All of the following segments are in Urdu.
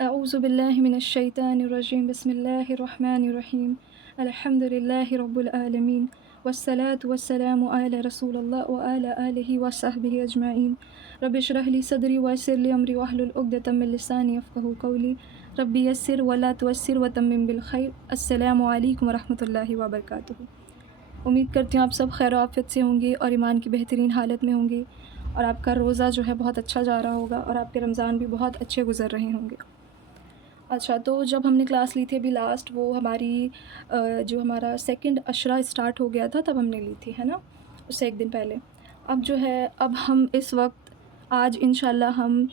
اعوذ باللہ من الشیطان الرجیم بسم اللہ الرحمن الرحیم الحمد للہ رب العالمین والصلاة والسلام علی رسول اللہ وعلی آلہ وصحبہ اجمعین رب اشرح لی صدری ویسر لی امری واحلل عقدۃ من لسانی یفقہوا قولی رب یسر ولا تعسر وتمم بالخیر۔ السلام علیکم ورحمۃ اللہ وبرکاتہ۔ امید کرتی ہوں آپ سب خیر و عافیت سے ہوں گے اور ایمان کی بہترین حالت میں ہوں گے، اور آپ کا روزہ جو ہے بہت اچھا جا رہا ہوگا اور آپ کے رمضان بھی بہت اچھے گزر رہے ہوں گے۔ اچھا، تو جب ہم نے کلاس لی تھی ابھی لاسٹ، وہ ہماری جو ہمارا سیکنڈ عشرہ اسٹارٹ ہو گیا تھا تب ہم نے لی تھی، ہے نا، اس سے ایک دن پہلے۔ اب جو ہے اب ہم اس وقت آج انشاءاللہ ہم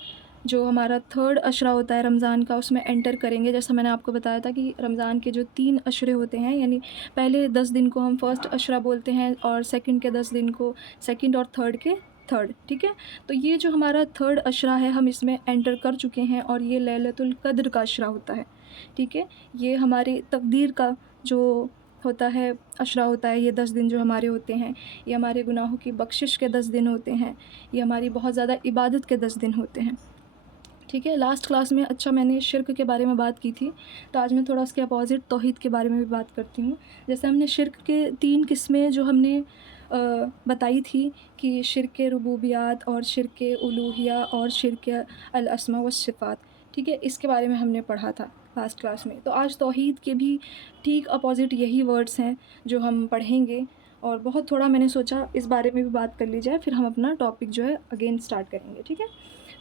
جو ہمارا تھرڈ عشرہ ہوتا ہے رمضان کا، اس میں انٹر کریں گے۔ جیسا میں نے آپ کو بتایا تھا کہ رمضان کے جو 3 عشرے ہوتے ہیں، یعنی پہلے 10 دن کو ہم فرسٹ عشرہ بولتے ہیں اور سیکنڈ کے 10 دن کو سیکنڈ، اور تھرڈ کے تھرڈ، ٹھیک ہے۔ تو یہ جو ہمارا تھرڈ عشرہ ہے ہم اس میں انٹر کر چکے ہیں، اور یہ لیلۃ القدر کا عشرہ ہوتا ہے، ٹھیک ہے۔ یہ ہماری تقدیر کا جو ہوتا ہے عشرہ ہوتا ہے، یہ 10 دن جو ہمارے ہوتے ہیں، یہ ہمارے گناہوں کی بخشش کے 10 دن ہوتے ہیں، یہ ہماری بہت زیادہ عبادت کے 10 دن ہوتے ہیں، ٹھیک ہے۔ لاسٹ کلاس میں میں نے شرک کے بارے میں بات کی تھی، تو آج میں تھوڑا اس کے اپوزٹ توحید کے بارے میں بھی بات کرتی ہوں۔ جیسے ہم نے شرک کے 3 قسمیں جو ہم نے بتائی تھی کہ شرک ربوبیات اور شرک الوہیہ اور شرک الاسماء والصفات، ٹھیک ہے، اس کے بارے میں ہم نے پڑھا تھا لاسٹ کلاس میں۔ تو آج توحید کے بھی ٹھیک اپوزٹ یہی ورڈز ہیں جو ہم پڑھیں گے، اور بہت تھوڑا میں نے سوچا اس بارے میں بھی بات کر لی جائے، پھر ہم اپنا ٹاپک جو ہے اگین سٹارٹ کریں گے، ٹھیک ہے۔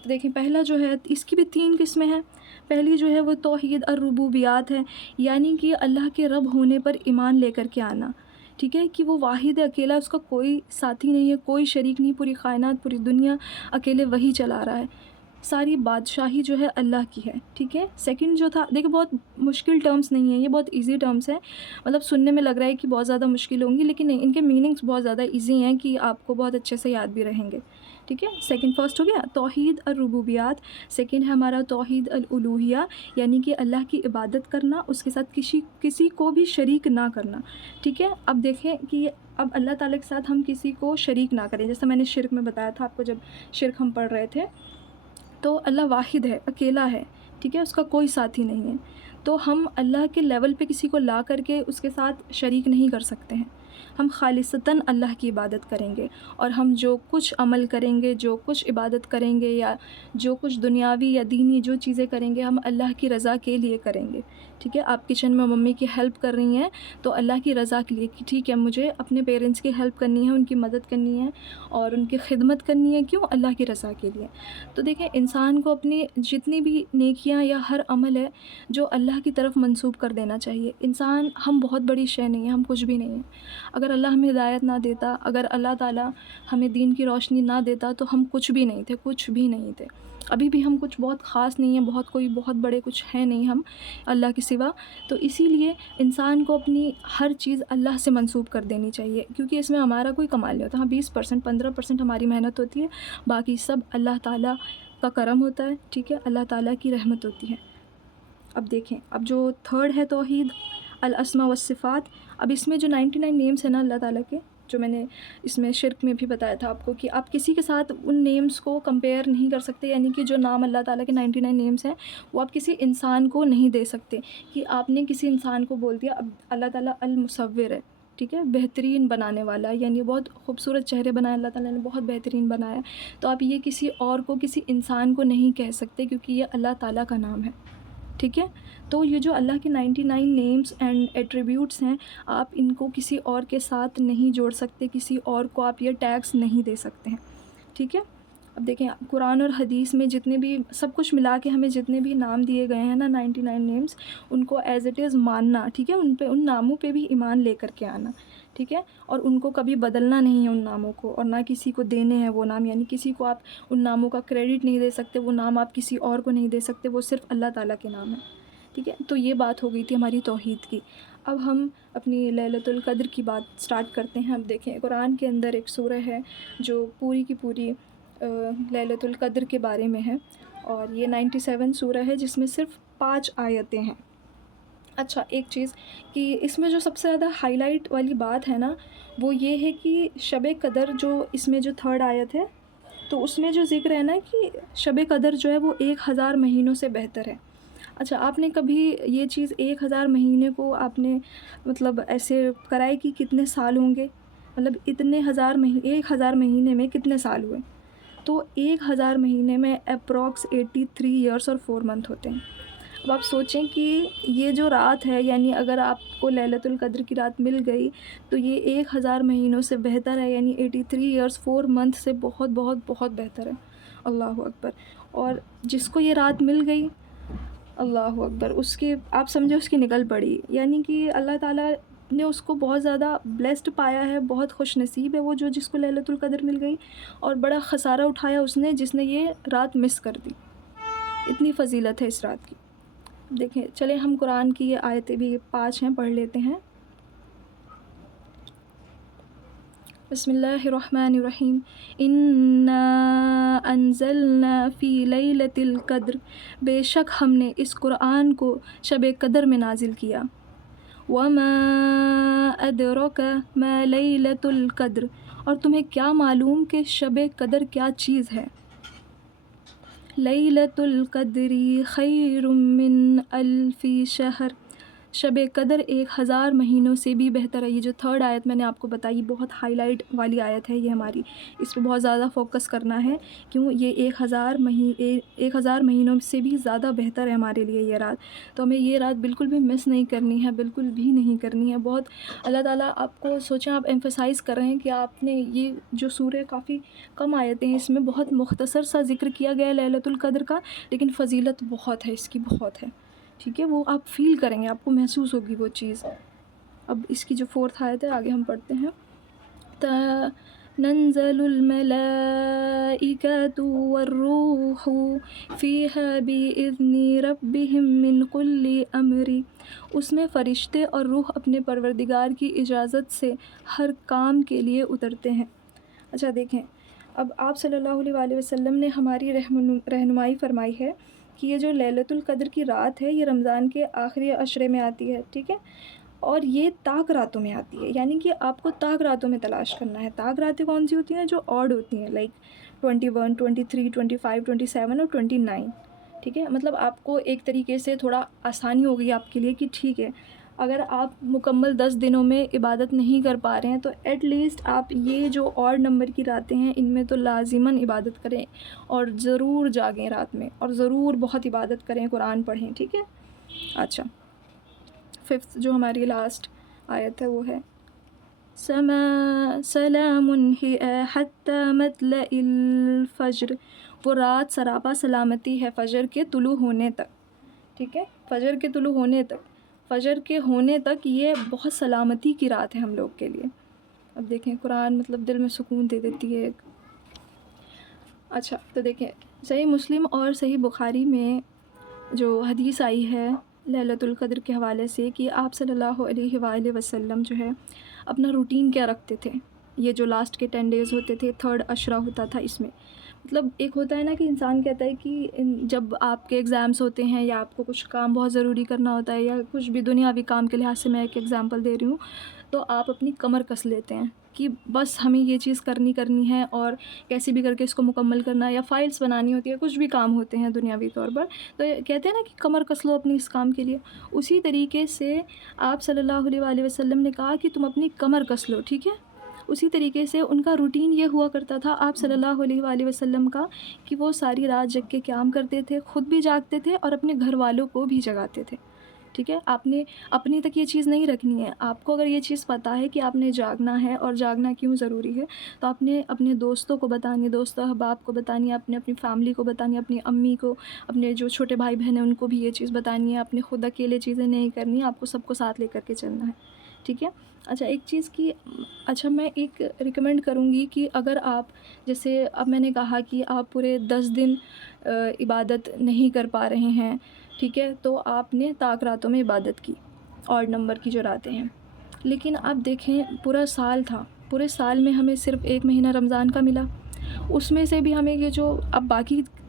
تو دیکھیں، پہلا جو ہے اس کی بھی 3 قسمیں ہیں۔ پہلی جو ہے وہ توحید الربوبیات ہے، یعنی کہ اللہ کے رب ہونے پر ایمان لے کر کے آنا، ٹھیک ہے، کہ وہ واحد ہے، اکیلا، اس کا کوئی ساتھی نہیں ہے، کوئی شریک نہیں، پوری کائنات، پوری دنیا اکیلے وہی چلا رہا ہے، ساری بادشاہی جو ہے اللہ کی ہے، ٹھیک ہے۔ سیکنڈ جو تھا، دیکھیں بہت مشکل ٹرمز نہیں ہیں، یہ بہت ایزی ٹرمز ہیں، مطلب سننے میں لگ رہا ہے کہ بہت زیادہ مشکل ہوں گی، لیکن نہیں، ان کے میننگز بہت زیادہ ایزی ہیں کہ آپ کو بہت اچھے سے یاد بھی رہیں گے، ٹھیک ہے۔ سیکنڈ فرسٹ ہو گیا توحید الربوبیات، سیکنڈ ہے ہمارا توحید الالوہیہ، یعنی کہ اللہ کی عبادت کرنا، اس کے ساتھ کسی کو بھی شریک نہ کرنا، ٹھیک ہے۔ اب دیکھیں کہ اب اللہ تعالیٰ کے ساتھ ہم کسی کو شریک نہ کریں، جیسے میں نے شرک میں بتایا تھا آپ کو، جب شرک ہم پڑھ رہے تھے، تو اللہ واحد ہے، اکیلا ہے، ٹھیک ہے، اس کا کوئی ساتھی نہیں ہے، تو ہم اللہ کے لیول پہ کسی کو لا کر کے اس کے ساتھ شریک نہیں کر سکتے ہیں۔ ہم خالصتاً اللہ کی عبادت کریں گے، اور ہم جو کچھ عمل کریں گے، جو کچھ عبادت کریں گے، یا جو کچھ دنیاوی یا دینی جو چیزیں کریں گے، ہم اللہ کی رضا کے لیے کریں گے، ٹھیک ہے۔ آپ کچن میں ممی کی ہیلپ کر رہی ہیں تو اللہ کی رضا کے لیے کہ ٹھیک ہے، مجھے اپنے پیرنٹس کی ہیلپ کرنی ہے، ان کی مدد کرنی ہے اور ان کی خدمت کرنی ہے، کیوں؟ اللہ کی رضا کے لیے۔ تو دیکھیں، انسان کو اپنی جتنی بھی نیکیاں یا ہر عمل ہے جو اللہ کی طرف منسوب کر دینا چاہیے۔ انسان، ہم بہت بڑی شے نہیں ہیں، ہم کچھ بھی نہیں ہیں۔ اگر اللہ ہمیں ہدایت نہ دیتا، اگر اللہ تعالیٰ ہمیں دین کی روشنی نہ دیتا، تو ہم کچھ بھی نہیں تھے، کچھ بھی نہیں تھے۔ ابھی بھی ہم کچھ بہت خاص نہیں ہیں، بہت بڑے کچھ ہیں نہیں ہم اللہ کے سوا۔ تو اسی لیے انسان کو اپنی ہر چیز اللہ سے منسوب کر دینی چاہیے، کیونکہ اس میں ہمارا کوئی کمال نہیں ہوتا۔ ہاں، 20%، 15% ہماری محنت ہوتی ہے، باقی سب اللہ تعالیٰ کا کرم ہوتا ہے، ٹھیک ہے، اللہ تعالیٰ کی رحمت ہوتی ہے۔ اب دیکھیں، اب جو تھرڈ ہے توحید الاسماء والصفات، اب اس میں جو 99 نیمز ہیں نا اللہ تعالیٰ کے، جو میں نے اس میں شرک میں بھی بتایا تھا آپ کو کہ آپ کسی کے ساتھ ان نیمز کو کمپیئر نہیں کر سکتے، یعنی کہ جو نام اللہ تعالیٰ کے 99 نیمز ہیں وہ آپ کسی انسان کو نہیں دے سکتے، کہ آپ نے کسی انسان کو بول دیا اب اللہ تعالیٰ المصور ہے، ٹھیک ہے، بہترین بنانے والا، یعنی بہت خوبصورت چہرے بنائے اللہ تعالیٰ نے، بہت بہترین بنایا، تو آپ یہ کسی اور کو، کسی انسان کو نہیں کہہ سکتے، کیونکہ یہ اللہ تعالیٰ کا نام ہے، ٹھیک ہے۔ تو یہ جو اللہ کے 99 نیمز اینڈ ایٹریبیوٹس ہیں، آپ ان کو کسی اور کے ساتھ نہیں جوڑ سکتے، کسی اور کو آپ یہ ٹیگس نہیں دے سکتے ہیں، ٹھیک ہے۔ اب دیکھیں، قرآن اور حدیث میں جتنے بھی سب کچھ ملا کے ہمیں جتنے بھی نام دیے گئے ہیں نا 99 نیمز، ان کو ایز اٹ از ماننا، ٹھیک ہے، ان ناموں پہ بھی ایمان لے کر کے آنا، ٹھیک ہے، اور ان کو کبھی بدلنا نہیں ہے ان ناموں کو، اور نہ کسی کو دینے ہیں وہ نام، یعنی کسی کو آپ ان ناموں کا کریڈٹ نہیں دے سکتے، وہ نام آپ کسی اور کو نہیں دے سکتے، وہ صرف اللہ تعالیٰ کے نام ہیں، ٹھیک ہے۔ تو یہ بات ہو گئی تھی ہماری توحید کی۔ اب ہم اپنی لیلۃ القدر کی بات سٹارٹ کرتے ہیں۔ اب دیکھیں، قرآن کے اندر ایک سورہ ہے جو پوری کی پوری لیلۃ القدر کے بارے میں ہے، اور یہ 97 سورہ ہے، جس میں صرف 5 آیتیں ہیں۔ اچھا، ایک چیز کہ اس میں جو سب سے زیادہ ہائی لائٹ والی بات ہے نا، وہ یہ ہے کہ شب قدر جو اس میں جو تھرڈ آیت ہے، تو اس میں جو ذکر ہے نا کہ شب قدر جو ہے وہ 1000 مہینوں سے بہتر ہے۔ اچھا، آپ نے کبھی یہ چیز 1000 مہینے کو آپ نے مطلب ایسے کرا ہے کہ کتنے سال ہوں گے؟ مطلب اتنے 1000 مہینے میں کتنے سال ہوئے؟ تو 1000 مہینے میں اپروکس 83 ایئرس اور 4 منتھ ہوتے ہیں۔ اب آپ سوچیں کہ یہ جو رات ہے، یعنی اگر آپ کو لیلۃ القدر کی رات مل گئی تو یہ 1000 مہینوں سے بہتر ہے، یعنی 83 ایئرس 4 منتھ سے بہت بہت بہت بہتر ہے۔ اللہ اکبر۔ اور جس کو یہ رات مل گئی، اللہ اکبر، اس کی آپ سمجھو اس کی نکل پڑی، یعنی کہ اللہ تعالیٰ نے اس کو بہت زیادہ بلیسڈ پایا ہے، بہت خوش نصیب ہے وہ جو جس کو لیلۃ القدر مل گئی، اور بڑا خسارہ اٹھایا اس نے جس نے یہ رات مس کر دی۔ اتنی فضیلت ہے اس رات کی۔ دیکھیں، چلیں ہم قرآن کی یہ آیتیں بھی 5 ہیں، پڑھ لیتے ہیں۔ بسم اللہ الرحمن الرحیم۔ انا انزلنا فی لیلۃ القدر، بے شک ہم نے اس قرآن کو شب قدر میں نازل کیا۔ وما ادرک ما لیلۃ القدر، اور تمہیں کیا معلوم کہ شب قدر کیا چیز ہے؟ لیلۃ القدر خیر من الف شہر، شب قدر 1000 مہینوں سے بھی بہتر ہے۔ یہ جو 3rd آیت میں نے آپ کو بتائی، بہت ہائی لائٹ والی آیت ہے یہ ہماری، اس پہ بہت زیادہ فوکس کرنا ہے، کیوں یہ 1000 مہینوں سے بھی زیادہ بہتر ہے ہمارے لیے یہ رات۔ تو ہمیں یہ رات بالکل بھی مس نہیں کرنی ہے، بالکل بھی نہیں کرنی ہے۔ بہت اللہ تعالیٰ آپ کو، سوچیں آپ ایمفسائز کر رہے ہیں کہ آپ نے یہ جو سورہ کافی کم آیتیں ہیں، اس میں بہت مختصر سا ذکر کیا گیا ہے لیلۃ القدر کا، لیکن فضیلت بہت ہے اس کی، بہت ہے، ٹھیک ہے؟ وہ آپ فیل کریں گے، آپ کو محسوس ہوگی وہ چیز۔ اب اس کی جو 4th آیت ہے آگے ہم پڑھتے ہیں۔ تنزل الملائکۃ والروح فیہا بإذن ربہم من کل امر، اس میں فرشتے اور روح اپنے پروردگار کی اجازت سے ہر کام کے لیے اترتے ہیں۔ اچھا دیکھیں، اب آپ صلی اللہ علیہ وآلہ وسلم نے ہماری رہنمائی فرمائی ہے کہ یہ جو لیلۃ القدر کی رات ہے یہ رمضان کے آخری عشرے میں آتی ہے، ٹھیک ہے؟ اور یہ طاق راتوں میں آتی ہے، یعنی کہ آپ کو طاق راتوں میں تلاش کرنا ہے۔ طاق راتیں کون سی ہوتی ہیں؟ جو آڈ ہوتی ہیں، لائک 21، 23، 25، 27 اور 29، ٹھیک ہے؟ مطلب آپ کو ایک طریقے سے تھوڑا آسانی ہو گئی آپ کے لیے کہ ٹھیک ہے، اگر آپ مکمل 10 دنوں میں عبادت نہیں کر پا رہے ہیں تو ایٹ لیسٹ آپ یہ جو اور نمبر کی راتیں ہیں ان میں تو لازماً عبادت کریں، اور ضرور جاگیں رات میں، اور ضرور بہت عبادت کریں، قرآن پڑھیں، ٹھیک ہے؟ اچھا، 5th جو ہماری لاسٹ آیت ہے وہ ہے سلام ہی حتی مطلع الفجر، وہ رات سراپا سلامتی ہے فجر کے طلوع ہونے تک، ٹھیک ہے؟ فجر کے طلوع ہونے تک، فجر کے ہونے تک یہ بہت سلامتی کی رات ہے ہم لوگ کے لیے۔ اب دیکھیں قرآن مطلب دل میں سکون دے دیتی ہے ایک۔ اچھا تو دیکھیں، صحیح مسلم اور صحیح بخاری میں جو حدیث آئی ہے لیلۃ القدر کے حوالے سے کہ آپ صلی اللہ علیہ وآلہ وسلم جو ہے اپنا روٹین کیا رکھتے تھے، یہ جو لاسٹ کے 10 ڈیز ہوتے تھے، 3rd عشرہ ہوتا تھا، اس میں مطلب ایک ہوتا ہے نا کہ انسان کہتا ہے کہ جب آپ کے ایگزامس ہوتے ہیں یا آپ کو کچھ کام بہت ضروری کرنا ہوتا ہے یا کچھ بھی دنیاوی کام کے لحاظ سے میں ایک ایگزامپل دے رہی ہوں، تو آپ اپنی کمر کس لیتے ہیں کہ بس ہمیں یہ چیز کرنی ہے اور کیسے بھی کر کے اس کو مکمل کرنا ہے، یا فائلس بنانی ہوتی ہے، کچھ بھی کام ہوتے ہیں دنیاوی طور پر، تو کہتے ہیں نا کہ کمر کس لو اپنی اس کام کے لیے۔ اسی طریقے سے آپ صلی اللہ علیہ وآلہ وسلم نے کہا کہ تم اپنی کمر کس لو، ٹھیک ہے؟ اسی طریقے سے ان کا روٹین یہ ہوا کرتا تھا آپ صلی اللہ علیہ وآلہ وسلم کا کہ وہ ساری رات جگ کے قیام کرتے تھے، خود بھی جاگتے تھے اور اپنے گھر والوں کو بھی جگاتے تھے، ٹھیک ہے؟ آپ نے اپنی تک یہ چیز نہیں رکھنی ہے، آپ کو اگر یہ چیز پتہ ہے کہ آپ نے جاگنا ہے اور جاگنا کیوں ضروری ہے تو آپ نے اپنے دوستوں کو بتانی ہے، دوست احباب کو بتانی ہے، اپنی فیملی کو بتانی ہے، اپنی امی کو، اپنے جو چھوٹے بھائی بہن ہیں ان کو بھی یہ چیز بتانی ہے، اپنے خود اکیلے چیزیں نہیں کرنی ہے، آپ کو سب کو ساتھ لے کر کے چلنا ہے، ٹھیک ہے؟ اچھا ایک چیز کی، اچھا میں ایک ریکمینڈ کروں گی کہ اگر آپ، جیسے اب میں نے کہا کہ آپ پورے 10 دن عبادت نہیں کر پا رہے ہیں، ٹھیک ہے؟ تو آپ نے طاق راتوں میں عبادت کی، اور نمبر کی جو راتیں ہیں، لیکن اب دیکھیں پورا سال تھا، پورے سال میں ہمیں صرف 1 مہینہ رمضان کا ملا، اس میں سے بھی ہمیں یہ جو اب باقی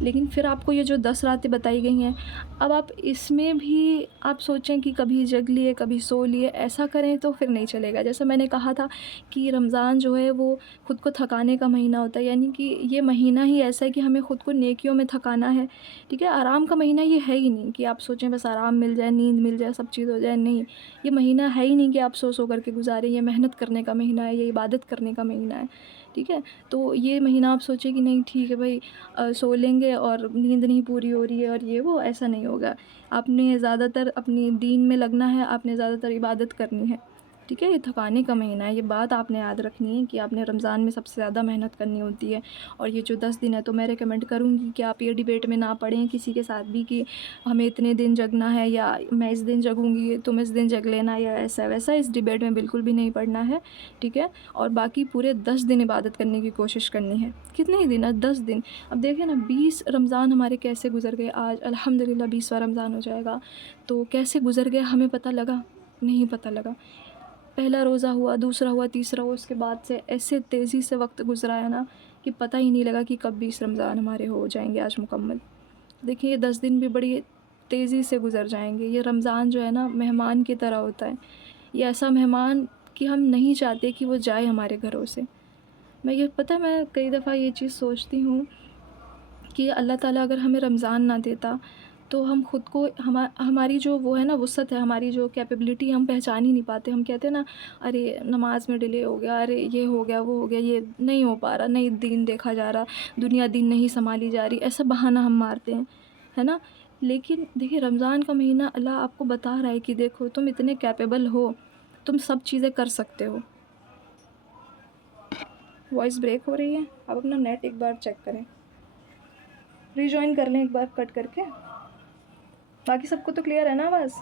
لیکن پھر آپ کو یہ جو 10 راتیں بتائی گئی ہیں، اب آپ اس میں بھی آپ سوچیں کہ کبھی جگ لیے کبھی سو لیے، ایسا کریں تو پھر نہیں چلے گا۔ جیسا میں نے کہا تھا کہ رمضان جو ہے وہ خود کو تھکانے کا مہینہ ہوتا ہے، یعنی کہ یہ مہینہ ہی ایسا ہے کہ ہمیں خود کو نیکیوں میں تھکانا ہے، ٹھیک ہے۔ آرام کا مہینہ یہ ہے ہی نہیں کہ آپ سوچیں بس آرام مل جائے، نیند مل جائے، سب چیز ہو جائے، نہیں، یہ مہینہ ہے ہی نہیں کہ آپ سو کر کے گزاریں، یہ محنت کرنے کا مہینہ ہے، یہ عبادت کرنے کا مہینہ ہے، ٹھیک ہے۔ تو یہ مہینہ آپ سوچیں کہ نہیں ٹھیک ہے بھائی سو لیں گے اور نیند نہیں پوری ہو رہی ہے اور یہ وہ، ایسا نہیں ہوگا۔ آپ نے زیادہ تر اپنی دین میں لگنا ہے، آپ نے زیادہ تر عبادت کرنی ہے، ٹھیک ہے۔ یہ تھکانے کا مہینہ ہے، یہ بات آپ نے یاد رکھنی ہے کہ آپ نے رمضان میں سب سے زیادہ محنت کرنی ہوتی ہے۔ اور یہ جو 10 دن ہے تو میں ریکمینڈ کروں گی کہ آپ یہ ڈیبیٹ میں نہ پڑھیں کسی کے ساتھ بھی کہ ہمیں اتنے دن جگنا ہے، یا میں اس دن جگوں گی تم اس دن جگ لینا، یا ایسا ویسا، اس ڈیبیٹ میں بالکل بھی نہیں پڑھنا ہے، ٹھیک ہے۔ اور باقی پورے 10 دن عبادت کرنے کی کوشش کرنی ہے۔ کتنے ہی دن؟ 10 دن۔ اب دیکھیں نا 20 رمضان ہمارے کیسے گزر گئے، آج الحمدللہ 20واں رمضان ہو جائے گا، تو کیسے گزر گئے ہمیں پتہ لگا؟ نہیں پتہ لگا۔ پہلا روزہ ہوا، دوسرا ہوا، تیسرا ہوا، اس کے بعد سے ایسے تیزی سے وقت گزرا ہے نا کہ پتہ ہی نہیں لگا کہ کب 20 رمضان ہمارے ہو جائیں گے آج مکمل۔ دیکھیں یہ 10 دن بھی بڑی تیزی سے گزر جائیں گے۔ یہ رمضان جو ہے نا مہمان کی طرح ہوتا ہے، یہ ایسا مہمان کہ ہم نہیں چاہتے کہ وہ جائے ہمارے گھروں سے۔ میں کئی دفعہ یہ چیز سوچتی ہوں کہ اللہ تعالیٰ اگر ہمیں رمضان نہ دیتا تو ہم خود کو ہماری جو وہ ہے نا وسعت ہے، ہماری جو کیپیبلٹی ہم پہچان ہی نہیں پاتے۔ ہم کہتے ہیں نا ارے نماز میں ڈیلے ہو گیا، ارے یہ ہو گیا وہ ہو گیا، یہ نہیں ہو پا رہا، نہیں دین دیکھا جا رہا، دنیا دین نہیں سنبھالی جا رہی، ایسا بہانہ ہم مارتے ہیں، ہے نا۔ لیکن دیکھیں رمضان کا مہینہ اللہ آپ کو بتا رہا ہے کہ دیکھو تم اتنے کیپیبل ہو، تم سب چیزیں کر سکتے ہو۔ وائس بریک ہو رہی ہے، آپ اپنا نیٹ ایک بار چیک کریں، ری جوائن کر لیں ایک بار کٹ کر کے۔ باقی سب کو تو کلیئر ہے نا آواز؟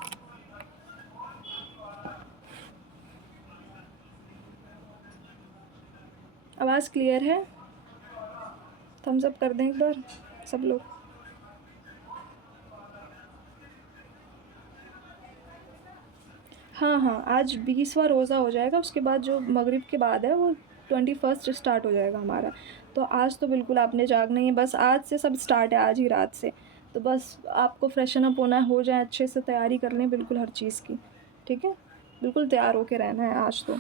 آواز کلیئر ہے؟ تھمز اپ کر دیں ایک بار سب لوگ۔ ہاں آج 20واں روزہ ہو جائے گا، اس کے بعد جو مغرب کے بعد ہے وہ 21 اسٹارٹ ہو جائے گا ہمارا۔ تو آج تو بالکل آپ نے جاگنا ہی ہے، بس آج سے سب اسٹارٹ ہے، آج ہی رات سے۔ تو بس آپ کو فریشن اپ ہونا ہے، ہو جائیں اچھے سے، تیاری کر لیں بالکل ہر چیز کی، ٹھیک ہے۔ بالکل تیار ہو کے رہنا ہے آج تو،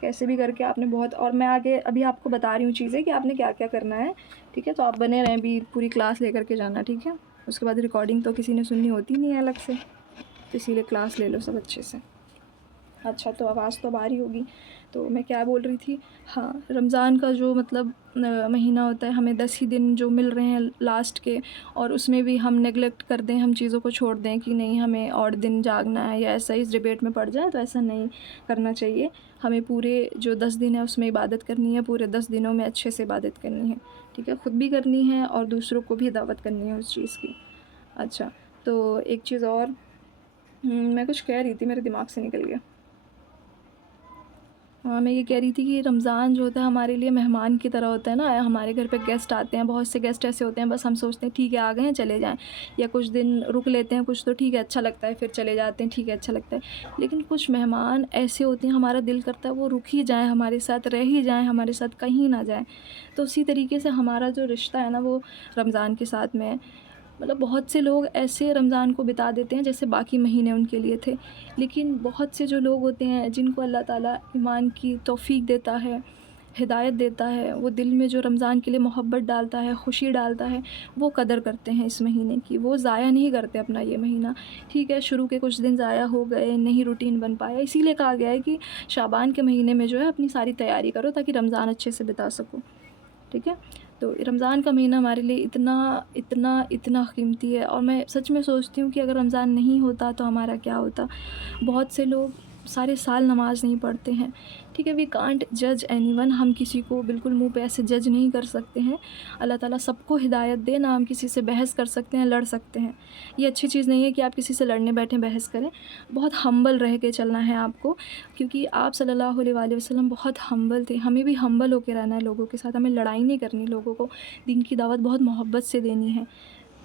کیسے بھی کر کے آپ نے بہت، اور میں آگے ابھی آپ کو بتا رہی ہوں چیزیں کہ آپ نے کیا کیا کرنا ہے، ٹھیک ہے۔ تو آپ بنے رہیں بھی، پوری کلاس لے کر کے جانا، ٹھیک ہے۔ اس کے بعد ریکارڈنگ تو کسی نے سننی ہوتی نہیں ہے الگ سے، تو اسی لیے کلاس لے لو سب اچھے سے۔ اچھا تو آواز تو اب آ رہی ہوگی، تو میں کیا بول رہی تھی؟ ہاں رمضان کا جو مطلب مہینہ ہوتا ہے، ہمیں 10 ہی دن جو مل رہے ہیں لاسٹ کے، اور اس میں بھی ہم نیگلیکٹ کر دیں، ہم چیزوں کو چھوڑ دیں کہ نہیں ہمیں اور دن جاگنا ہے یا ایسا اس ڈیبیٹ میں پڑ جائے، تو ایسا نہیں کرنا چاہیے۔ ہمیں پورے جو 10 دن ہے اس میں عبادت کرنی ہے، پورے 10 دنوں میں اچھے سے عبادت کرنی ہے، ٹھیک ہے۔ خود بھی کرنی ہے اور دوسروں کو بھی دعوت کرنی ہے اس چیز کی۔ اچھا تو ایک چیز اور میں کچھ کہہ رہی تھی، میرے دماغ سے نکل گیا۔ میں یہ کہہ رہی تھی کہ رمضان جو ہوتا ہے ہمارے لیے مہمان کی طرح ہوتا ہے نا، ہمارے گھر پہ گیسٹ آتے ہیں، بہت سے گیسٹ ایسے ہوتے ہیں بس ہم سوچتے ہیں ٹھیک ہے آ گئے ہیں چلے جائیں، یا کچھ دن رک لیتے ہیں، کچھ تو ٹھیک ہے اچھا لگتا ہے پھر چلے جاتے ہیں، ٹھیک ہے اچھا لگتا ہے۔ لیکن کچھ مہمان ایسے ہوتے ہیں ہمارا دل کرتا ہے وہ رک ہی جائیں ہمارے ساتھ، رہ ہی جائیں ہمارے ساتھ، کہیں نہ جائیں۔ تو اسی طریقے سے ہمارا جو رشتہ ہے نا وہ رمضان کے ساتھ میں ہے۔ مطلب بہت سے لوگ ایسے رمضان کو بتا دیتے ہیں جیسے باقی مہینے ان کے لیے تھے، لیکن بہت سے جو لوگ ہوتے ہیں جن کو اللہ تعالیٰ ایمان کی توفیق دیتا ہے، ہدایت دیتا ہے، وہ دل میں جو رمضان کے لیے محبت ڈالتا ہے، خوشی ڈالتا ہے، وہ قدر کرتے ہیں اس مہینے کی، وہ ضائع نہیں کرتے اپنا یہ مہینہ۔ ٹھیک ہے شروع کے کچھ دن ضائع ہو گئے، نہیں روٹین بن پایا، اسی لیے کہا گیا ہے کہ شعبان کے مہینے میں جو ہے اپنی ساری تیاری کرو تاکہ رمضان اچھے سے بتا سکو، ٹھیک ہے۔ تو رمضان کا مہینہ ہمارے لیے اتنا اتنا اتنا قیمتی ہے، اور میں سچ میں سوچتی ہوں کہ اگر رمضان نہیں ہوتا تو ہمارا کیا ہوتا۔ بہت سے لوگ سارے سال نماز نہیں پڑھتے ہیں، ٹھیک ہے۔ وی کانٹ جج اینی ون، ہم کسی کو بالکل منہ پہ ایسے جج نہیں کر سکتے ہیں۔ اللہ تعالیٰ سب کو ہدایت دے، نہ ہم کسی سے بحث کر سکتے ہیں، لڑ سکتے ہیں۔ یہ اچھی چیز نہیں ہے کہ آپ کسی سے لڑنے بیٹھیں، بحث کریں۔ بہت ہمبل رہ کے چلنا ہے آپ کو، کیونکہ آپ صلی اللہ علیہ وآلہ وسلم بہت ہمبل تھے۔ ہمیں بھی ہمبل ہو کے رہنا ہے لوگوں کے ساتھ، ہمیں لڑائی نہیں کرنی، لوگوں کو دین کی دعوت بہت محبت سے دینی ہے،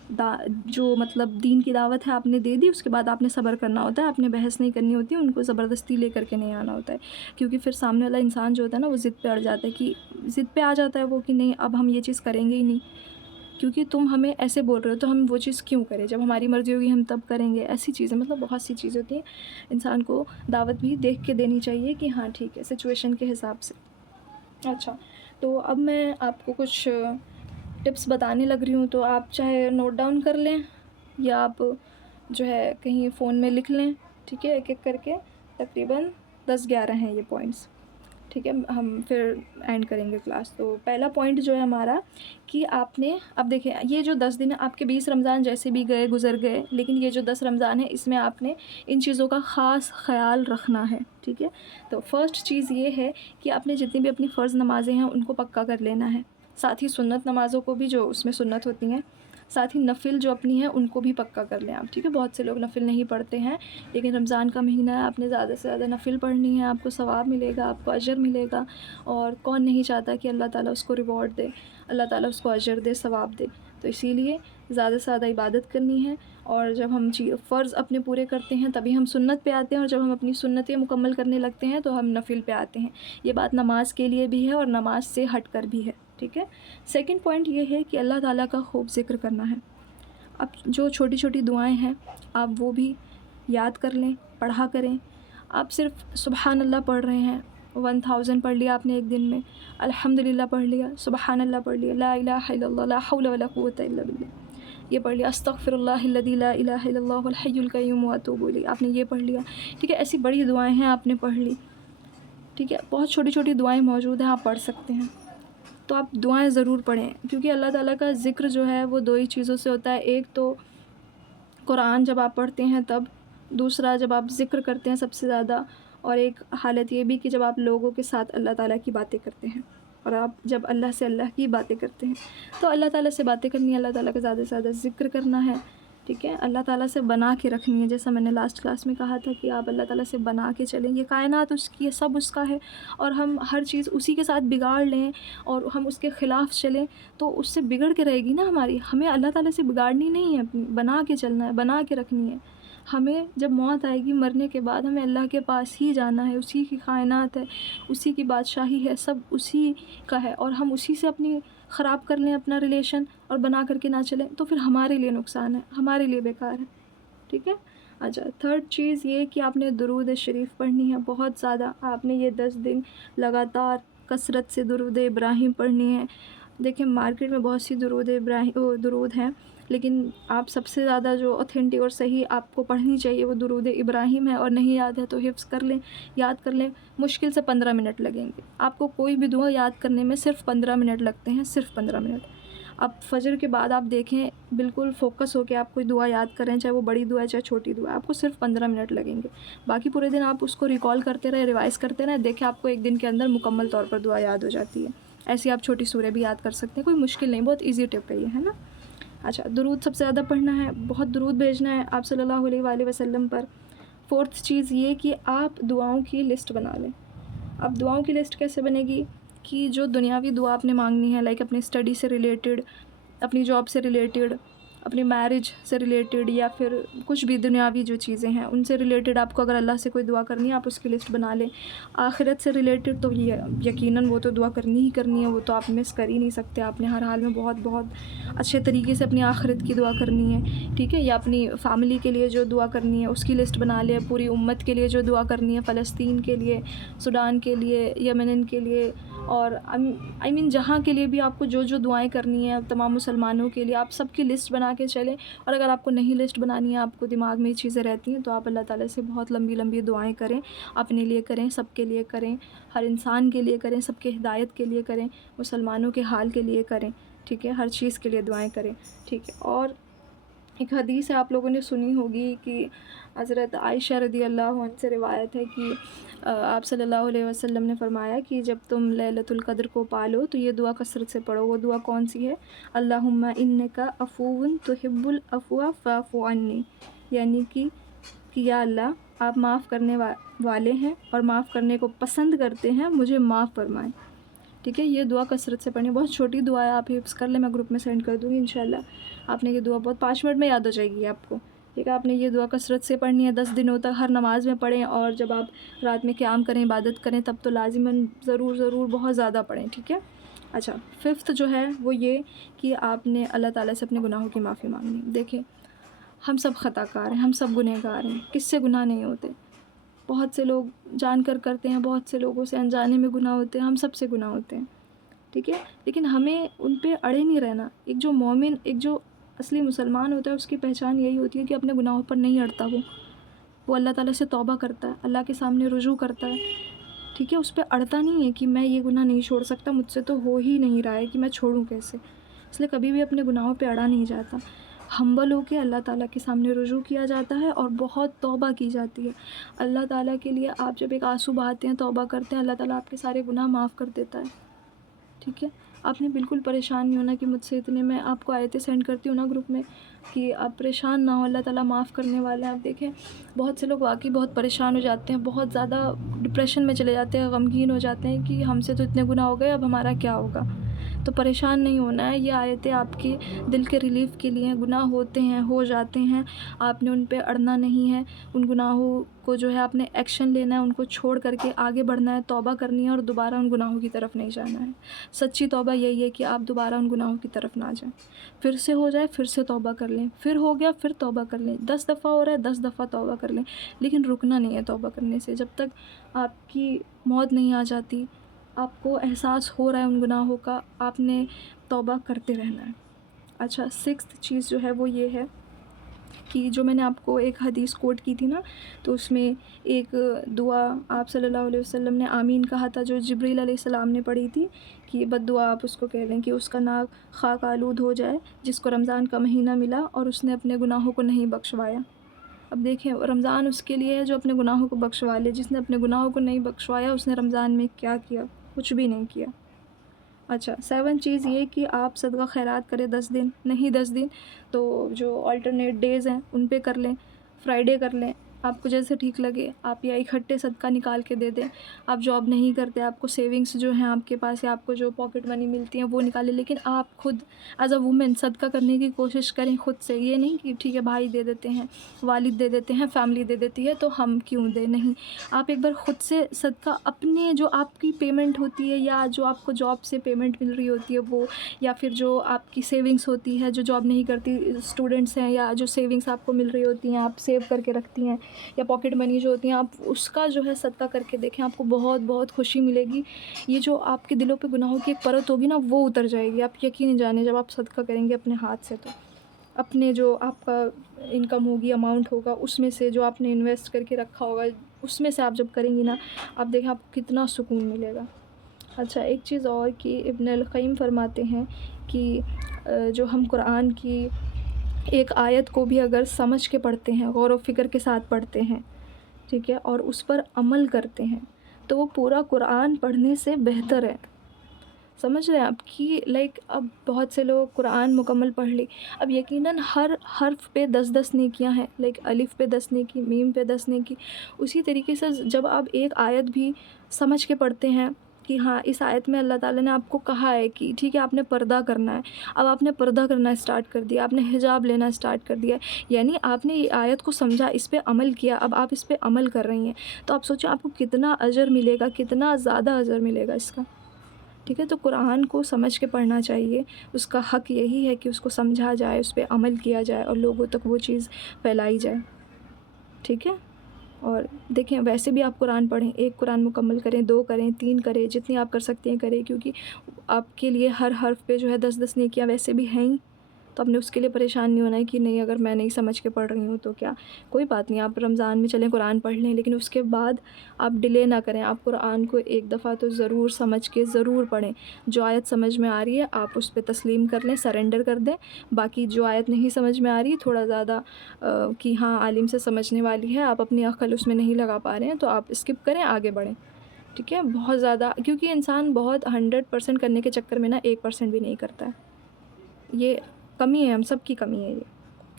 جو مطلب دین کی دعوت ہے آپ نے دے دی، اس کے بعد آپ نے صبر کرنا ہوتا ہے، آپ نے بحث نہیں کرنی ہوتی ہے، ان کو زبردستی لے کر کے نہیں آنا ہوتا ہے، کیونکہ پھر سامنے والا انسان جو ہوتا ہے نا وہ ضد پہ اڑ جاتا ہے، کہ ضد پہ آ جاتا ہے وہ کہ نہیں اب ہم یہ چیز کریں گے ہی نہیں، کیونکہ تم ہمیں ایسے بول رہے ہو تو ہم وہ چیز کیوں کریں، جب ہماری مرضی ہوگی ہم تب کریں گے. ایسی چیزیں مطلب بہت سی چیزیں ہوتی ہیں. انسان کو دعوت بھی دیکھ کے دینی چاہیے کہ ہاں ٹھیک ہے سچویشن کے حساب سے. اچھا تو اب میں آپ کو کچھ ٹپس بتانے لگ رہی ہوں، تو آپ چاہے نوٹ ڈاؤن کر لیں یا آپ جو ہے کہیں فون میں لکھ لیں، ٹھیک ہے، ایک ایک کر کے. تقریباً 10-11 ہیں یہ پوائنٹس، ٹھیک ہے، ہم پھر اینڈ کریں گے کلاس. تو پہلا پوائنٹ جو ہے ہمارا کہ آپ نے اب دیکھیں یہ جو 10 دن آپ کے 20 رمضان جیسے بھی گئے گزر گئے، لیکن یہ جو 10 رمضان ہے اس میں آپ نے ان چیزوں کا خاص خیال رکھنا ہے، ٹھیک ہے. تو فرسٹ چیز یہ ہے کہ آپ نے جتنی بھی اپنی فرض نمازیں ہیں ان کو پکا کر لینا ہے، ساتھ ہی سنت نمازوں کو بھی جو اس میں سنت ہوتی ہیں، ساتھ ہی نفل جو اپنی ہیں ان کو بھی پکا کر لیں آپ، ٹھیک ہے. بہت سے لوگ نفل نہیں پڑھتے ہیں، لیکن رمضان کا مہینہ ہے، آپ نے زیادہ سے زیادہ نفل پڑھنی ہے، آپ کو ثواب ملے گا، آپ کو اجر ملے گا. اور کون نہیں چاہتا کہ اللہ تعالیٰ اس کو ریوارڈ دے، اللہ تعالیٰ اس کو اجر دے، ثواب دے. تو اسی لیے زیادہ سے زیادہ عبادت کرنی ہے. اور جب ہم فرض اپنے پورے کرتے ہیں تبھی ہم سنت پہ آتے ہیں، اور جب ہم اپنی سنتیں مکمل کرنے لگتے ہیں تو ہم نفل پہ آتے ہیں. یہ بات نماز کے لیے بھی ہے اور نماز سے ہٹ کر بھی ہے، ٹھیک ہے. سیکنڈ پوائنٹ یہ ہے کہ اللہ تعالیٰ کا خوب ذکر کرنا ہے. اب جو چھوٹی چھوٹی دعائیں ہیں آپ وہ بھی یاد کر لیں، پڑھا کریں. آپ صرف سبحان اللہ پڑھ رہے ہیں، 1000 پڑھ لیا آپ نے ایک دن میں، الحمدللہ پڑھ لیا، سبحان اللہ پڑھ لیا، لا الہ الا اللہ، لا حول ولا قوة الا باللہ یہ پڑھ لیا، استغفر اللہ الذی لا الہ الا اللہ الحی القیوم واتوب الیہ آپ نے یہ پڑھ لیا، ٹھیک ہے. ایسی بڑی دعائیں ہیں آپ نے پڑھ لی، ٹھیک ہے. بہت چھوٹی چھوٹی دعائیں موجود ہیں، آپ پڑھ سکتے ہیں. تو آپ دعائیں ضرور پڑھیں، کیونکہ اللہ تعالیٰ کا ذکر جو ہے وہ 2 ہی چیزوں سے ہوتا ہے. ایک تو قرآن جب آپ پڑھتے ہیں تب، دوسرا جب آپ ذکر کرتے ہیں سب سے زیادہ، اور ایک حالت یہ بھی کہ جب آپ لوگوں کے ساتھ اللہ تعالیٰ کی باتیں کرتے ہیں. اور آپ جب اللہ سے اللہ کی باتیں کرتے ہیں تو اللہ تعالیٰ سے باتیں کرنی ہے، اللہ تعالیٰ کا زیادہ سے زیادہ ذکر کرنا ہے، ٹھیک ہے. اللہ تعالیٰ سے بنا کے رکھنی ہے، جیسا میں نے لاسٹ کلاس میں کہا تھا کہ آپ اللہ تعالیٰ سے بنا کے چلیں. یہ کائنات اس کی ہے، سب اس کا ہے، اور ہم ہر چیز اسی کے ساتھ بگاڑ لیں اور ہم اس کے خلاف چلیں تو اس سے بگڑ کے رہے گی نا ہماری. ہمیں اللہ تعالیٰ سے بگاڑنی نہیں ہے، اپنی بنا کے چلنا ہے، بنا کے رکھنی ہے. ہمیں جب موت آئے گی مرنے کے بعد ہمیں اللہ کے پاس ہی جانا ہے، اسی کی کائنات ہے، اسی کی بادشاہی ہے، سب اسی کا ہے. اور ہم اسی سے اپنی خراب کر لیں اپنا ریلیشن اور بنا کر کے نہ چلیں تو پھر ہمارے لیے نقصان ہے، ہمارے لیے بیکار ہے، ٹھیک ہے. اچھا تھرڈ چیز یہ کہ آپ نے درود شریف پڑھنی ہے بہت زیادہ. آپ نے یہ 10 دن لگاتار کثرت سے درود ابراہیم پڑھنی ہے. دیکھیں مارکیٹ میں بہت سی درود ہیں، لیکن آپ سب سے زیادہ جو اوتھینٹک اور صحیح آپ کو پڑھنی چاہیے وہ درود ابراہیم ہے. اور نہیں یاد ہے تو حفظ کر لیں، یاد کر لیں. مشکل سے 15 منٹ لگیں گے آپ کو، کوئی بھی دعا یاد کرنے میں صرف 15 منٹ لگتے ہیں، صرف 15 منٹ. اب فجر کے بعد آپ دیکھیں بالکل فوکس ہو کے آپ کوئی دعا یاد کریں، چاہے وہ بڑی دعا ہے چاہے چھوٹی دعا ہے، آپ کو صرف 15 منٹ لگیں گے. باقی پورے دن آپ اس کو ریکال کرتے رہے، ریوائز کرتے رہے، دیکھیں آپ کو ایک دن کے اندر مکمل طور پر دعا یاد ہو جاتی ہے. ایسی آپ چھوٹی سورہ بھی یاد کر سکتے ہیں، کوئی مشکل نہیں، بہت ایزی ٹپ ہے یہ، ہے نا. اچھا درود سب سے زیادہ پڑھنا ہے، بہت درود بھیجنا ہے آپ صلی اللہ علیہ وآلہ وسلم پر. فورتھ چیز یہ کہ آپ دعاؤں کی لسٹ بنا لیں. اب دعاؤں کی لسٹ کیسے بنے گی کہ جو دنیاوی دعا آپ نے مانگنی ہے، لائک اپنی اسٹڈی سے ریلیٹڈ، اپنی جاب سے ریلیٹڈ، اپنی میرج سے ریلیٹڈ، یا پھر کچھ بھی دنیاوی جو چیزیں ہیں ان سے ریلیٹڈ آپ کو اگر اللہ سے کوئی دعا کرنی ہے آپ اس کی لسٹ بنا لیں. آخرت سے ریلیٹڈ تو یقیناً وہ تو دعا کرنی ہی کرنی ہے، وہ تو آپ مس کر ہی نہیں سکتے. آپ نے ہر حال میں بہت بہت اچھے طریقے سے اپنی آخرت کی دعا کرنی ہے، ٹھیک ہے. یا اپنی فیملی کے لیے جو دعا کرنی ہے اس کی لسٹ بنا لیں. پوری امت کے لیے جو دعا کرنی ہے، فلسطین کے لیے، سوڈان کے لیے، یمن کے لیے، اور جہاں کے لیے بھی آپ کو جو جو دعائیں کرنی ہیں تمام مسلمانوں کے لیے، آپ سب کی لسٹ بنا کے چلیں. اور اگر آپ کو نہیں لسٹ بنانی ہے، آپ کو دماغ میں یہ چیزیں رہتی ہیں، تو آپ اللہ تعالیٰ سے بہت لمبی لمبی دعائیں کریں. اپنے لیے کریں، سب کے لیے کریں، ہر انسان کے لیے کریں، سب کے ہدایت کے لیے کریں، مسلمانوں کے حال کے لیے کریں، ٹھیک ہے. ہر چیز کے لیے دعائیں کریں، ٹھیک ہے. اور ایک حدیث ہے آپ لوگوں نے سنی ہوگی کہ حضرت عائشہ رضی اللہ عنہ سے روایت ہے کہ آپ صلی اللہ علیہ وسلم نے فرمایا کہ جب تم لیلۃ القدر کو پالو تو یہ دعا کثرت سے پڑھو. وہ دعا کون سی ہے؟ اللہم انک عفو تحب العفو فاعف عنی، یعنی کہ یا اللہ آپ معاف کرنے والے ہیں اور معاف کرنے کو پسند کرتے ہیں، مجھے معاف فرمائیں، ٹھیک ہے. یہ دعا کثرت سے پڑھیں, بہت چھوٹی دعا ہے, آپ حفظ کر لیں, میں گروپ میں سینڈ کر دوں گی انشاءاللہ. آپ نے یہ دعا بہت 5 منٹ میں یاد ہو جائے گی آپ کو. ٹھیک ہے, آپ نے یہ دعا کثرت سے پڑھنی ہے 10 دنوں تک, ہر نماز میں پڑھیں, اور جب آپ رات میں قیام کریں, عبادت کریں, تب تو لازماً ضرور بہت زیادہ پڑھیں. ٹھیک ہے. اچھا, 5th جو ہے وہ یہ کہ آپ نے اللہ تعالیٰ سے اپنے گناہوں کی معافی مانگنی. دیکھیں, ہم سب خطا کار ہیں, ہم سب گنہگار ہیں, کس سے گناہ نہیں ہوتے. بہت سے لوگ جان کر کرتے ہیں, بہت سے لوگوں سے انجانے میں گناہ ہوتے ہیں, ہم سب سے گناہ ہوتے ہیں. ٹھیک ہے, لیکن ہمیں ان پہ اڑے نہیں رہنا. ایک جو مومن, ایک جو اصلی مسلمان ہوتا ہے, اس کی پہچان یہی ہوتی ہے کہ اپنے گناہوں پر نہیں اڑتا. وہ اللہ تعالیٰ سے توبہ کرتا ہے, اللہ کے سامنے رجوع کرتا ہے. ٹھیک ہے, اس پہ اڑتا نہیں ہے کہ میں یہ گناہ نہیں چھوڑ سکتا, مجھ سے تو ہو ہی نہیں رہا ہے کہ میں چھوڑوں کیسے. اس لیے کبھی بھی اپنے گناہوں پہ اڑا نہیں جاتا. ہمبل ہو کے اللہ تعالیٰ کے سامنے رجوع کیا جاتا ہے اور بہت توبہ کی جاتی ہے. اللہ تعالیٰ کے لیے آپ جب ایک آنسو بہاتے ہیں, توبہ کرتے ہیں, اللہ تعالیٰ آپ کے سارے گناہ معاف کر دیتا ہے. ٹھیک ہے, آپ نے بالکل پریشان نہیں ہونا کہ مجھ سے اتنے, میں آپ کو آیتیں سینڈ کرتی ہوں نا گروپ میں, کہ آپ پریشان نہ ہو, اللہ تعالیٰ معاف کرنے والے ہیں. آپ دیکھیں, بہت سے لوگ واقعی بہت پریشان ہو جاتے ہیں, بہت زیادہ ڈپریشن میں چلے جاتے ہیں, غمگین ہو جاتے ہیں کہ ہم سے تو اتنے گناہ ہو گئے, اب ہمارا کیا ہوگا. تو پریشان نہیں ہونا ہے, یہ آیتیں آپ کے دل کے ریلیف کے لیے ہیں. گناہ ہوتے ہیں, ہو جاتے ہیں, آپ نے ان پہ اڑنا نہیں ہے. ان گناہوں کو جو ہے آپ نے ایکشن لینا ہے, ان کو چھوڑ کر کے آگے بڑھنا ہے, توبہ کرنی ہے, اور دوبارہ ان گناہوں کی طرف نہیں جانا ہے. سچی توبہ یہی ہے کہ آپ دوبارہ ان گناہوں کی طرف نہ جائیں. پھر سے ہو جائے, پھر سے توبہ کر لیں, پھر ہو گیا, پھر توبہ کر لیں, 10 دفعہ ہو رہا ہے, 10 دفعہ توبہ کر لیں, لیکن رکنا نہیں ہے توبہ کرنے سے. جب تک آپ کی موت نہیں آ جاتی, آپ کو احساس ہو رہا ہے ان گناہوں کا, آپ نے توبہ کرتے رہنا ہے. اچھا, 6th چیز جو ہے وہ یہ ہے کہ جو میں نے آپ کو ایک حدیث کوٹ کی تھی نا, تو اس میں ایک دعا آپ صلی اللہ علیہ وسلم نے آمین کہا تھا, جو جبریل علیہ السلام نے پڑھی تھی, کہ بد دعا آپ اس کو کہہ لیں کہ اس کا ناک خاک آلود ہو جائے, جس کو رمضان کا مہینہ ملا اور اس نے اپنے گناہوں کو نہیں بخشوایا. اب دیکھیں, رمضان اس کے لیے ہے جو اپنے گناہوں کو بخشوا لے. جس نے اپنے گناہوں کو نہیں بخشوایا, اس نے رمضان میں کیا کیا؟ کچھ بھی نہیں کیا. اچھا, 7 چیز یہ کہ آپ صدقہ خیرات کریں 10 دن, نہیں 10 دن تو جو آلٹرنیٹ ڈیز ہیں ان پہ کر لیں. فرائیڈے کر لیں, آپ کو جیسے ٹھیک لگے. آپ یا اکٹھے صدقہ نکال کے دے دیں. آپ جاب نہیں کرتے, آپ کو سیونگس جو ہیں آپ کے پاس, یا آپ کو جو پاکٹ منی ملتی ہیں وہ نکالیں, لیکن آپ خود ایز اے وومن صدقہ کرنے کی کوشش کریں خود سے. یہ نہیں کہ ٹھیک ہے بھائی دے دیتے ہیں, والد دے دیتے ہیں, فیملی دے دیتی ہے تو ہم کیوں دیں. نہیں, آپ ایک بار خود سے صدقہ, اپنے جو آپ کی پیمنٹ ہوتی ہے, یا جو آپ کو جاب سے پیمنٹ مل رہی ہوتی ہے وہ, یا پھر جو آپ کی سیونگس ہوتی ہے, جو جاب نہیں کرتی اسٹوڈنٹس ہیں, یا جو سیونگس آپ کو مل رہی ہوتی ہیں, آپ سیو کر کے رکھتی ہیں, یا پاکٹ منی جو ہوتی ہیں, آپ اس کا جو ہے صدقہ کر کے دیکھیں, آپ کو بہت بہت خوشی ملے گی. یہ جو آپ کے دلوں پہ گناہوں کی ایک پرت ہوگی نا, وہ اتر جائے گی. آپ یقین جانیں, جب آپ صدقہ کریں گے اپنے ہاتھ سے, تو اپنے جو آپ کا انکم ہوگی, اماؤنٹ ہوگا, اس میں سے جو آپ نے انویسٹ کر کے رکھا ہوگا, اس میں سے آپ جب کریں گی نا, آپ دیکھیں آپ کو کتنا سکون ملے گا. اچھا, ایک چیز اور کہ ابن القیم فرماتے ہیں کہ جو ہم قرآن کی ایک آیت کو بھی اگر سمجھ کے پڑھتے ہیں, غور و فکر کے ساتھ پڑھتے ہیں, ٹھیک ہے, اور اس پر عمل کرتے ہیں, تو وہ پورا قرآن پڑھنے سے بہتر ہے. سمجھ رہے ہیں آپ کی اب بہت سے لوگ قرآن مکمل پڑھ لی, اب یقیناً ہر حرف پہ 10 نیکیاں ہیں. الف پہ 10 نیکی, میم پہ 10 نیکی. اسی طریقے سے جب آپ ایک آیت بھی سمجھ کے پڑھتے ہیں کہ ہاں اس آیت میں اللہ تعالیٰ نے آپ کو کہا ہے کہ ٹھیک ہے آپ نے پردہ کرنا ہے, اب آپ نے پردہ کرنا اسٹارٹ کر دیا, آپ نے حجاب لینا اسٹارٹ کر دیا, یعنی آپ نے یہ آیت کو سمجھا, اس پہ عمل کیا, اب آپ اس پہ عمل کر رہی ہیں, تو آپ سوچیں آپ کو کتنا اجر ملے گا, کتنا زیادہ اجر ملے گا اس کا. ٹھیک ہے, تو قرآن کو سمجھ کے پڑھنا چاہیے. اس کا حق یہی ہے کہ اس کو سمجھا جائے, اس پہ عمل کیا جائے, اور لوگوں تک وہ چیز پھیلائی جائے. ٹھیک ہے, اور دیکھیں ویسے بھی آپ قرآن پڑھیں, ایک قرآن مکمل کریں, 2 کریں, 3 کریں, جتنی آپ کر سکتے ہیں کریں, کیونکہ آپ کے لیے ہر حرف پہ جو ہے 10 نیکیاں ویسے بھی ہیں ہی. تو آپ نے اس کے لیے پریشان نہیں ہونا ہے کہ نہیں اگر میں نہیں سمجھ کے پڑھ رہی ہوں تو کیا. کوئی بات نہیں, آپ رمضان میں چلیں قرآن پڑھ لیں, لیکن اس کے بعد آپ ڈیلے نہ کریں. آپ قرآن کو ایک دفعہ تو ضرور سمجھ کے ضرور پڑھیں. جو آیت سمجھ میں آ رہی ہے آپ اس پہ تسلیم کر لیں, سرنڈر کر دیں. باقی جو آیت نہیں سمجھ میں آ رہی, تھوڑا زیادہ کہ ہاں عالم سے سمجھنے والی ہے, آپ اپنی عقل اس میں نہیں لگا پا رہے ہیں, تو آپ اسکپ کریں, آگے بڑھیں. ٹھیک ہے, بہت زیادہ, کیونکہ انسان بہت 100% کرنے کے چکر میں نا 1% بھی نہیں کرتا ہے. یہ کمی ہے, ہم سب کی کمی ہے یہ.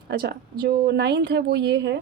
اچھا, جو 9th ہے وہ یہ ہے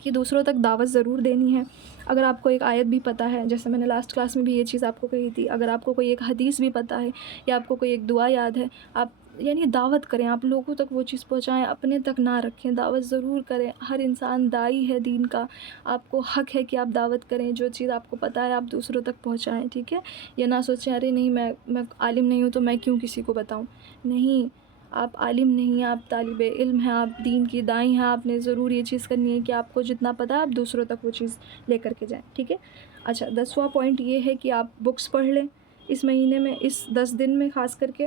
کہ دوسروں تک دعوت ضرور دینی ہے. اگر آپ کو ایک آیت بھی پتہ ہے، جیسے میں نے لاسٹ کلاس میں بھی یہ چیز آپ کو کہی تھی، اگر آپ کو کوئی ایک حدیث بھی پتہ ہے یا آپ کو کوئی ایک دعا یاد ہے، آپ یعنی دعوت کریں، آپ لوگوں تک وہ چیز پہنچائیں، اپنے تک نہ رکھیں، دعوت ضرور کریں. ہر انسان داعی ہے دین کا، آپ کو حق ہے کہ آپ دعوت کریں، جو چیز آپ کو پتہ ہے آپ دوسروں تک پہنچائیں. ٹھیک ہے، یہ نہ سوچیں ارے نہیں میں عالم نہیں ہوں تو میں کیوں کسی کو بتاؤں. نہیں، آپ عالم نہیں ہیں، آپ طالب علم ہیں، آپ دین کی داعی ہیں. آپ نے ضرور یہ چیز کرنی ہے کہ آپ کو جتنا پتہ ہے آپ دوسروں تک وہ چیز لے کر کے جائیں. ٹھیک ہے. اچھا، 10واں پوائنٹ یہ ہے کہ آپ بکس پڑھ لیں اس مہینے میں، اس 10 دن میں خاص کر کے.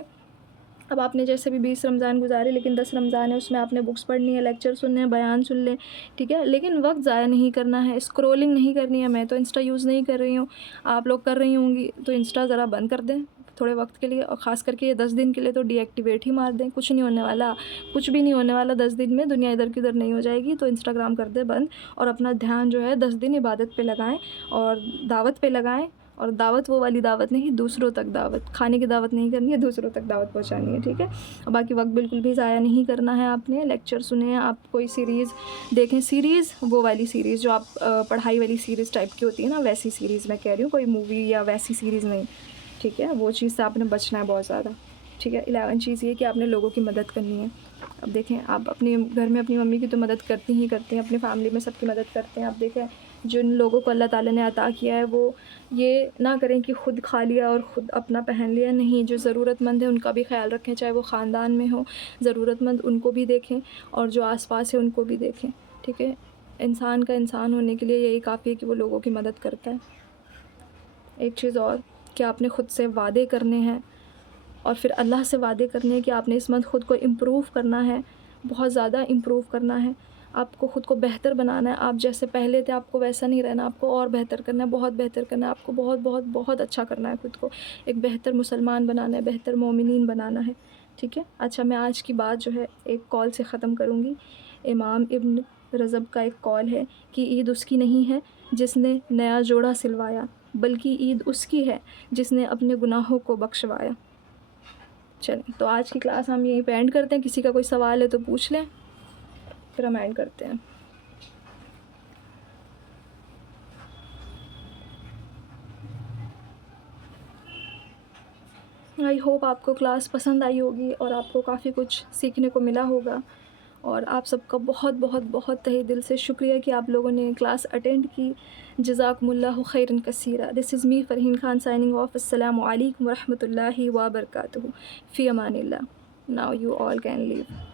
اب آپ نے جیسے بھی 20 رمضان گزارے، لیکن 10 رمضان ہے، اس میں آپ نے بکس پڑھنی ہے، لیکچر سننے ہیں، بیان سن لیں. ٹھیک ہے، لیکن وقت ضائع نہیں کرنا ہے، اسکرولنگ نہیں کرنی ہے. میں تو انسٹا یوز نہیں کر رہی ہوں، آپ لوگ کر رہی ہوں گی تو انسٹا ذرا بند کر دیں تھوڑے وقت کے لیے، اور خاص کر کے یہ 10 دن کے لیے تو ڈی ایکٹیویٹ ہی مار دیں. کچھ نہیں ہونے والا، کچھ بھی نہیں ہونے والا 10 دن میں، دنیا ادھر کی ادھر نہیں ہو جائے گی. تو انسٹاگرام کر دیں بند، اور اپنا دھیان جو ہے 10 دن عبادت پہ لگائیں اور دعوت پہ لگائیں. اور دعوت وہ والی دعوت نہیں، دوسروں تک دعوت، کھانے کی دعوت نہیں کرنی ہے، دوسروں تک دعوت پہنچانی ہے. ٹھیک ہے. اور باقی وقت بالکل بھی ضائع نہیں کرنا ہے. آپ نے لیکچر سنے، آپ کوئی سیریز دیکھیں، سیریز وہ والی سیریز جو آپ پڑھائی والی سیریز ٹائپ کی ہوتی ہے نا، ویسی سیریز میں کہہ رہی ہوں، کوئی مووی یا ویسی سیریز نہیں. ٹھیک ہے، وہ چیز سے آپ نے بچنا ہے بہت زیادہ. ٹھیک ہے. 11 چیز یہ کہ آپ نے لوگوں کی مدد کرنی ہے. اب دیکھیں، آپ اپنے گھر میں اپنی ممی کی تو مدد کرتی ہی کرتے ہیں، اپنی فیملی میں سب کی مدد کرتے ہیں. آپ دیکھیں جن لوگوں کو اللہ تعالیٰ نے عطا کیا ہے وہ یہ نہ کریں کہ خود کھا لیا اور خود اپنا پہن لیا. نہیں، جو ضرورت مند ہے ان کا بھی خیال رکھیں، چاہے وہ خاندان میں ہو، ضرورت مند ان کو بھی دیکھیں، اور جو آس پاس ہے ان کو بھی دیکھیں. ٹھیک ہے. انسان کا انسان ہونے کے لیے یہی کافی ہے کہ وہ لوگوں کی مدد کرتا ہے. ایک چیز اور کہ آپ نے خود سے وعدے کرنے ہیں، اور پھر اللہ سے وعدے کرنے ہیں کہ آپ نے اس منتھ خود کو امپروو کرنا ہے، بہت زیادہ امپروو کرنا ہے. آپ کو خود کو بہتر بنانا ہے. آپ جیسے پہلے تھے آپ کو ویسا نہیں رہنا، آپ کو اور بہتر کرنا ہے، بہت بہتر کرنا ہے. آپ کو بہت بہت بہت اچھا کرنا ہے، خود کو ایک بہتر مسلمان بنانا ہے، بہتر مومنین بنانا ہے. ٹھیک ہے. اچھا، میں آج کی بات جو ہے ایک کال سے ختم کروں گی. امام ابن رجب کا ایک کال ہے کہ عید اس کی نہیں ہے جس نے نیا جوڑا سلوایا، بلکہ عید اس کی ہے جس نے اپنے گناہوں کو بخشوایا. چلیں، تو آج کی کلاس ہم یہیں پہ اینڈ کرتے ہیں. کسی کا کوئی سوال ہے تو پوچھ لیں، پھر ہم اینڈ کرتے ہیں. آئی ہوپ آپ کو کلاس پسند آئی ہوگی اور آپ کو کافی کچھ سیکھنے کو ملا ہوگا. اور آپ سب کا بہت بہت بہت تہہ دل سے شکریہ کہ آپ لوگوں نے کلاس اٹینڈ کی. جزاکم اللہ خیرا کثیرا. دس از می فرحین خان سائننگ آف. السلام علیکم ورحمۃ اللہ وبرکاتہ. فی Aman Ullah. Now you all can leave.